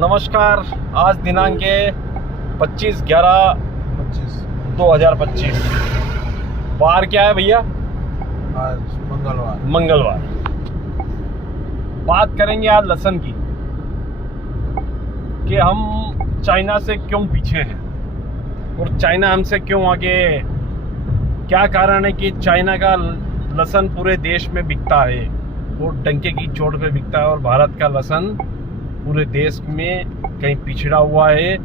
नमस्कार। आज दिनांक 25/11/2025। वार क्या है भैया? आज मंगलवार। बात करेंगे आज लहसुन की कि हम चाइना से क्यों पीछे हैं और चाइना हमसे क्यों आगे। क्या कारण है कि चाइना का लहसुन पूरे देश में बिकता है और डंके की चोट पे बिकता है और भारत का लहसुन पूरे देश में कहीं पिछड़ा हुआ है।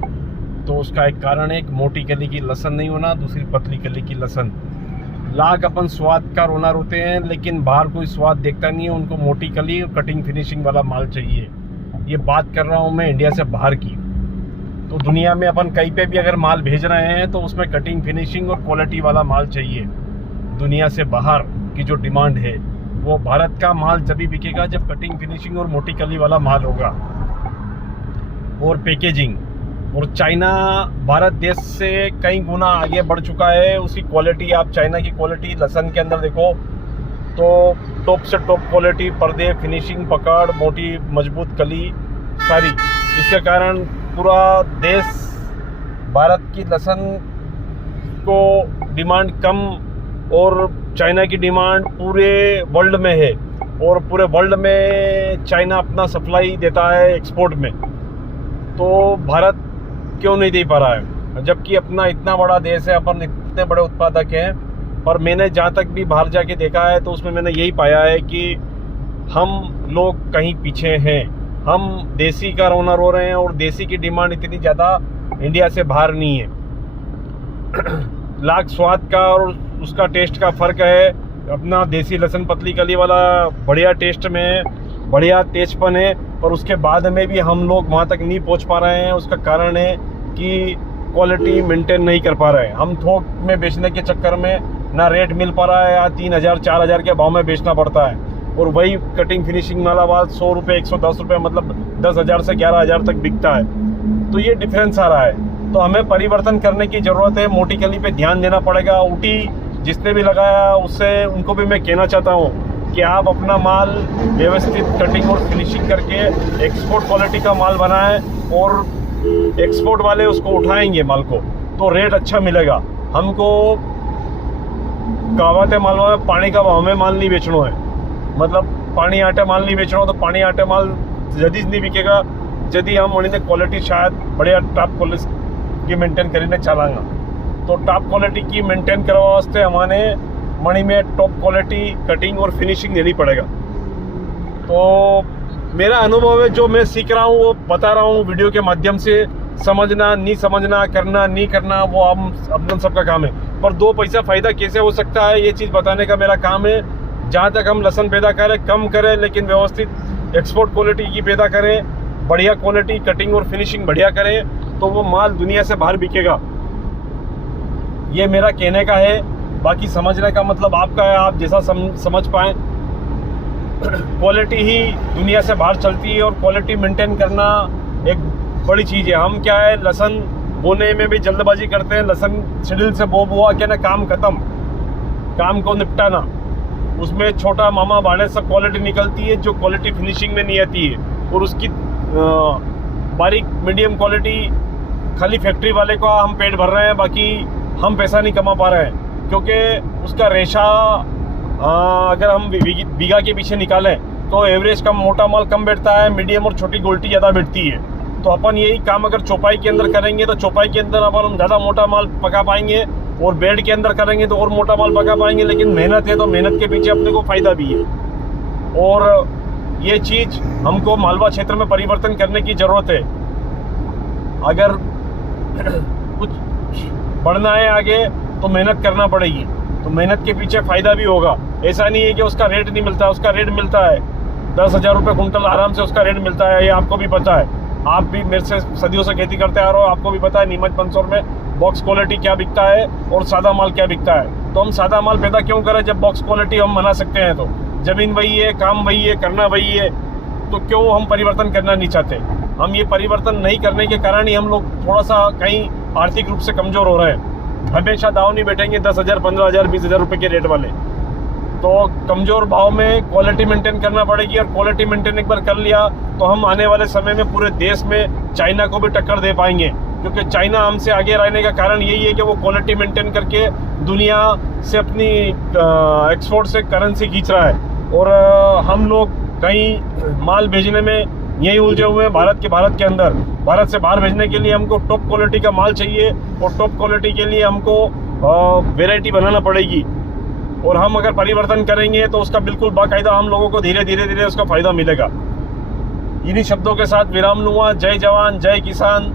तो उसका एक कारण है, एक मोटी कली की लहसुन नहीं होना, दूसरी पतली कली की लहसुन। लाख अपन स्वाद का रोना रोते हैं, लेकिन बाहर कोई स्वाद देखता नहीं है। उनको मोटी कली और कटिंग फिनिशिंग वाला माल चाहिए। ये बात कर रहा हूँ मैं इंडिया से बाहर की। तो दुनिया में अपन कहीं पे भी अगर माल भेज रहे हैं तो उसमें कटिंग फिनिशिंग और क्वालिटी वाला माल चाहिए। दुनिया से बाहर की जो डिमांड है वो भारत का माल जब बिकेगा जब कटिंग फिनिशिंग और मोटी कली वाला माल होगा। और पैकेजिंग और चाइना भारत देश से कई गुना आगे बढ़ चुका है। उसकी क्वालिटी, आप चाइना की क्वालिटी लहसुन के अंदर देखो तो टॉप से टॉप क्वालिटी, पर्दे, फिनिशिंग, पकड़, मोटी मजबूत कली सारी। इसके कारण पूरा देश भारत की लहसुन को डिमांड कम और चाइना की डिमांड पूरे वर्ल्ड में है। और पूरे वर्ल्ड में चाइना अपना सप्लाई देता है एक्सपोर्ट में, तो भारत क्यों नहीं दे पा रहा है? जबकि अपना इतना बड़ा देश है, अपन इतने बड़े उत्पादक हैं। पर मैंने जहाँ तक भी बाहर जाके देखा है तो उसमें मैंने यही पाया है कि हम लोग कहीं पीछे हैं। हम देसी का रोना रो रहे हैं और देसी की डिमांड इतनी ज़्यादा इंडिया से बाहर नहीं है। लाख स्वाद का और उसका टेस्ट का फ़र्क है। अपना देसी लहसुन पतली कली वाला बढ़िया टेस्ट में है, बढ़िया तेजपन है, पर उसके बाद में भी हम लोग वहाँ तक नहीं पहुँच पा रहे हैं। उसका कारण है कि क्वालिटी मेंटेन नहीं कर पा रहे हैं। हम थोक में बेचने के चक्कर में ना रेट मिल पा रहा है, या 3000-4000 के भाव में बेचना पड़ता है। और वही कटिंग फिनिशिंग वाला माल 100 रुपये, 110 रुपये, मतलब 10,000 से 11,000 तक बिकता है। तो ये डिफरेंस आ रहा है। तो हमें परिवर्तन करने की ज़रूरत है। मोटी कली पे ध्यान देना पड़ेगा। ऊटी जिसने भी लगाया उससे उनको भी मैं कहना चाहता हूँ कि आप अपना माल व्यवस्थित कटिंग और फिनिशिंग करके एक्सपोर्ट क्वालिटी का माल बनाएं और एक्सपोर्ट वाले उसको उठाएंगे माल को, तो रेट अच्छा मिलेगा। हमको कहावत है माल में, पानी का भाव में माल नहीं बेचना है। मतलब पानी आटे माल नहीं बेचना, तो पानी आटे माल जदी नहीं बिकेगा यदि हम उन्हें क्वालिटी शायद बढ़िया टॉप क्वालिटी की मेंटेन करीने चलांगा। तो टॉप क्वालिटी की मेंटेन करवा वास्ते हमारे मणि में टॉप क्वालिटी कटिंग और फिनिशिंग देनी पड़ेगा। तो मेरा अनुभव है, जो मैं सीख रहा हूँ वो बता रहा हूँ वीडियो के माध्यम से। समझना नहीं समझना, करना नहीं करना, वो हम अपना सबका काम है। पर 2 पैसा फ़ायदा कैसे हो सकता है ये चीज़ बताने का मेरा काम है। जहाँ तक हम लहसुन पैदा करें कम करें, लेकिन व्यवस्थित एक्सपोर्ट क्वालिटी की पैदा करें, बढ़िया क्वालिटी कटिंग और फिनिशिंग बढ़िया करें, तो वो माल दुनिया से बाहर बिकेगा। ये मेरा कहने का है। बाकी समझने का मतलब आपका है, आप जैसा समझ पाएँ। क्वालिटी ही दुनिया से बाहर चलती है और क्वालिटी मेंटेन करना एक बड़ी चीज़ है। हम क्या है, लहसुन बोने में भी जल्दबाजी करते हैं। लहसुन शेड्यूल से बो बुआ के ना काम खत्म, काम को निपटाना, उसमें छोटा मामा भाड़े सब क्वालिटी निकलती है जो क्वालिटी फिनिशिंग में नहीं आती है। और उसकी बारीक मीडियम क्वालिटी खाली फैक्ट्री वाले को हम पेट भर रहे हैं, बाकी हम पैसा नहीं कमा पा रहे हैं। क्योंकि उसका रेशा अगर हम बीघा के पीछे निकालें तो एवरेज कम, मोटा माल कम बैठता है, मीडियम और छोटी गोल्टी ज़्यादा बैठती है। तो अपन यही काम अगर चौपाई के अंदर करेंगे तो चौपाई के अंदर अपन हम ज़्यादा मोटा माल पका पाएंगे, और बेड के अंदर करेंगे तो और मोटा माल पका पाएंगे। लेकिन मेहनत है तो मेहनत के पीछे अपने को फ़ायदा भी है। और ये चीज़ हमको मालवा क्षेत्र में परिवर्तन करने की ज़रूरत है। अगर कुछ बढ़ना है आगे तो मेहनत करना पड़ेगी, तो मेहनत के पीछे फ़ायदा भी होगा। ऐसा नहीं है कि उसका रेट नहीं मिलता, उसका रेट मिलता है। 10,000 रुपये कुंटल आराम से उसका रेट मिलता है। ये आपको भी पता है, आप भी मेरे से सदियों से खेती करते आ रहे हो, आपको भी पता है नीमच मंदसौर में बॉक्स क्वालिटी क्या बिकता है और सादा माल क्या बिकता है। तो हम सादा माल पैदा क्यों करें जब बॉक्स क्वालिटी हम बना सकते हैं? तो ज़मीन वही है, काम वही है, करना वही है, तो क्यों हम परिवर्तन करना नहीं चाहते? हम ये परिवर्तन नहीं करने के कारण ही हम लोग थोड़ा सा कहीं आर्थिक रूप से कमज़ोर हो रहे हैं। हमेशा दाव नहीं बैठेंगे 10,000, 15,000, 20,000 रुपये के रेट वाले। तो कमज़ोर भाव में क्वालिटी मेंटेन करना पड़ेगी, और क्वालिटी मेंटेन एक बार कर लिया तो हम आने वाले समय में पूरे देश में चाइना को भी टक्कर दे पाएंगे, क्योंकि चाइना हमसे आगे रहने का कारण यही है कि वो क्वालिटी मेंटेन करके दुनिया से अपनी एक्सपोर्ट से करेंसी खींच रहा है, और हम लोग कहीं माल भेजने में यही उलझे हुए हैं भारत के अंदर। भारत से बाहर भेजने के लिए हमको टॉप क्वालिटी का माल चाहिए, और टॉप क्वालिटी के लिए हमको वैरायटी बनाना पड़ेगी, और हम अगर परिवर्तन करेंगे तो उसका बिल्कुल बाकायदा हम लोगों को धीरे धीरे उसका फ़ायदा मिलेगा। इन्हीं शब्दों के साथ विराम लूँगा। जय जवान जय किसान।